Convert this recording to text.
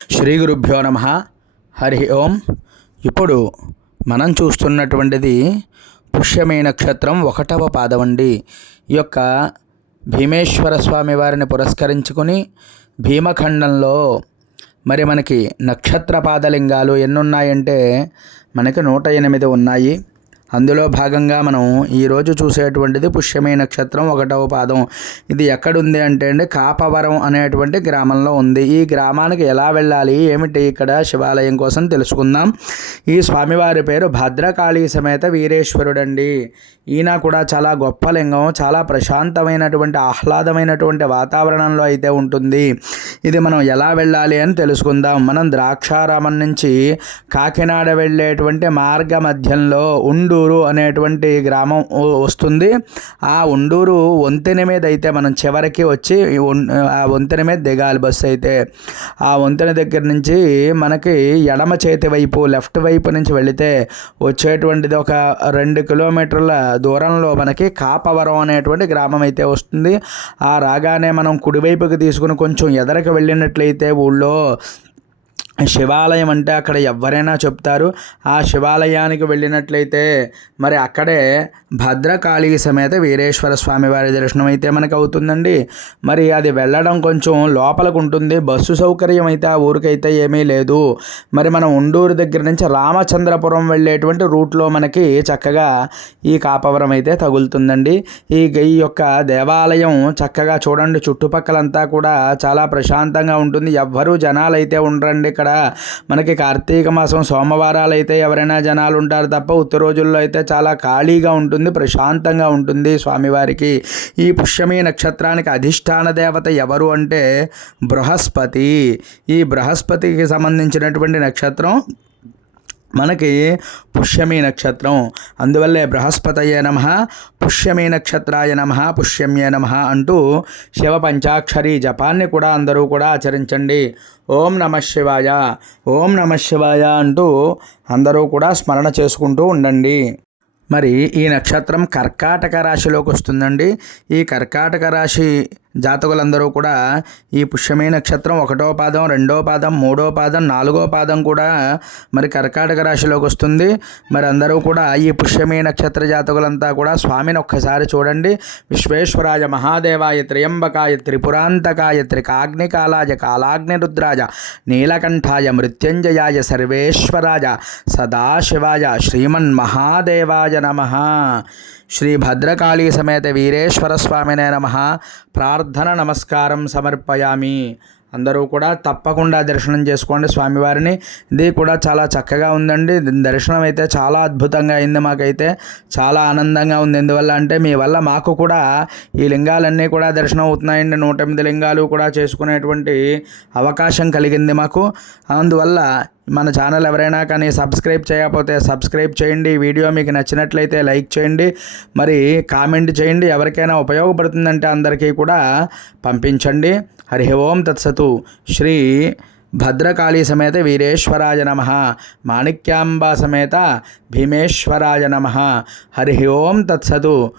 శ్రీ గురుభ్యో నమ. హరి ఓం. ఇప్పుడు మనం చూస్తున్నటువంటిది పుష్యమే నక్షత్రం ఒకటవ పాదవండి ఈ యొక్క భీమేశ్వర స్వామి వారిని పురస్కరించుకుని భీమఖండంలో మరి మనకి నక్షత్ర పాదలింగాలు ఎన్ని ఉన్నాయంటే మనకి నూట ఎనిమిది ఉన్నాయి. అందులో భాగంగా మనం ఈరోజు చూసేటువంటిది పుష్యమి నక్షత్రం ఒకటవ పాదం. ఇది ఎక్కడుంది అంటే అండి కాపవరం అనేటువంటి గ్రామంలో ఉంది. ఈ గ్రామానికి ఎలా వెళ్ళాలి ఏమిటి ఇక్కడ శివాలయం కోసం తెలుసుకుందాం. ఈ స్వామివారి పేరు భద్రకాళీ సమేత వీరేశ్వరుడండి. ఈయన కూడా చాలా గొప్ప లింగం చాలా ప్రశాంతమైనటువంటి ఆహ్లాదమైనటువంటి వాతావరణంలో అయితే ఉంటుంది. ఇది మనం ఎలా వెళ్ళాలి అని తెలుసుకుందాం. మనం ద్రాక్షారామం నుంచి కాకినాడ వెళ్ళేటువంటి మార్గ మధ్యంలో ఉండూరు అనేటువంటి గ్రామం వస్తుంది. ఆ ఉండూరు వంతెన మీద అయితే మనం చివరికి వచ్చి ఆ వంతెన మీద దిగాలి బస్సు అయితే. ఆ వంతెన దగ్గర నుంచి మనకి ఎడమ చేతి వైపు లెఫ్ట్ వైపు నుంచి వెళితే వచ్చేటువంటిది ఒక రెండు కిలోమీటర్ల దూరంలో మనకి కాపవరం అనేటువంటి గ్రామం అయితే వస్తుంది. ఆ రాగానే మనం కుడివైపుకి తీసుకుని కొంచెం ఎదరకి వెళ్ళినట్లయితే ఊళ్ళో శివాలయం అంటే అక్కడ ఎవరైనా చెప్తారు. ఆ శివాలయానికి వెళ్ళినట్లయితే మరి అక్కడే భద్రకాళి సమేత వీరేశ్వర స్వామి వారి దర్శనం అయితే మనకు అవుతుందండి. మరి అది వెళ్ళడం కొంచెం లోపలికి ఉంటుంది. బస్సు సౌకర్యం అయితే ఆ ఊరికైతే ఏమీ లేదు. మరి మనం ఉండూరు దగ్గర నుంచి రామచంద్రపురం వెళ్ళేటువంటి రూట్లో మనకి చక్కగా ఈ కాపవరం అయితే తగులుతుందండి. ఈ ఈ యొక్క దేవాలయం చక్కగా చూడండి చుట్టుపక్కలంతా కూడా చాలా ప్రశాంతంగా ఉంటుంది. ఎవ్వరూ జనాలు అయితే ఉండరండి ఇక్కడ. మనకి కార్తీక మాసం సోమవారాలు అయితే ఎవరైనా జనాలు ఉంటారు తప్ప ఉత్తర రోజుల్లో అయితే చాలా ఖాళీగా ఉంటుంది ప్రశాంతంగా ఉంటుంది స్వామివారికి. ఈ పుష్యమి నక్షత్రానికి అధిష్టాన దేవత ఎవరు అంటే బృహస్పతి. ఈ బృహస్పతికి సంబంధించినటువంటి నక్షత్రం మనకి పుష్యమి నక్షత్రం. అందువల్లే బృహస్పతయే నమ పుష్యమి నక్షత్రాయ నమ పుష్యమ్యే నమ అంటూ శివ పంచాక్షరి జపాన్ని కూడా అందరూ కూడా ఆచరించండి. ఓం నమ శివాయ ఓం నమ శివాయ అంటూ అందరూ కూడా స్మరణ చేసుకుంటూ ఉండండి. మరి ఈ నక్షత్రం కర్కాటక రాశిలోకి వస్తుందండి. ఈ కర్కాటక రాశి జాతకులందరూ కూడా ఈ పుష్యమే నక్షత్రం ఒకటో పాదం రెండో పాదం మూడో పాదం నాలుగో పాదం కూడా మరి కర్కాటక రాశిలోకి వస్తుంది. మరి అందరూ కూడా ఈ పుష్యమే నక్షత్ర జాతకులంతా కూడా స్వామిని ఒక్కసారి చూడండి. విశ్వేశ్వరాయ మహాదేవాయ త్రియంబకాయ త్రిపురాంతకాయ త్రికాగ్నికాలాయ కాలాగ్నిరుద్రాయ నీలకంఠాయ మృత్యుంజయాయ సర్వేశ్వరాయ సదాశివాయ శ్రీమన్ మహాదేవాయ నమ. శ్రీ భద్రకాళీ సమేత వీరేశ్వర స్వామినే నమ. ప్రార్థన నమస్కారం సమర్పయామి. అందరూ కూడా తప్పకుండా దర్శనం చేసుకోండి స్వామివారిని. ఇది కూడా చాలా చక్కగా ఉందండి. దర్శనం అయితే చాలా అద్భుతంగా అయింది మాకైతే. చాలా ఆనందంగా ఉంది. ఎందువల్ల అంటే మీ వల్ల మాకు కూడా ఈ లింగాలన్నీ కూడా దర్శనం అవుతున్నాయండి. నూట ఎనిమిది లింగాలు కూడా చేసుకునేటువంటి అవకాశం కలిగింది మాకు. అందువల్ల మన ఛానల్ ఎవరైనా కానీ సబ్స్క్రైబ్ చేయకపోతే సబ్స్క్రైబ్ చేయండి. వీడియో మీకు నచ్చినట్లయితే లైక్ చేయండి. మరి కామెంట్ చేయండి. ఎవరికైనా ఉపయోగపడుతుందంటే అందరికీ కూడా పంపించండి. హరి ఓం తత్సతు. శ్రీ భద్రకాళీ సమేత వీరేశ్వరాయ నమ. మాణిక్యాంబా సమేత భీమేశ్వరాయ నమ. హరి ఓం తత్సతు.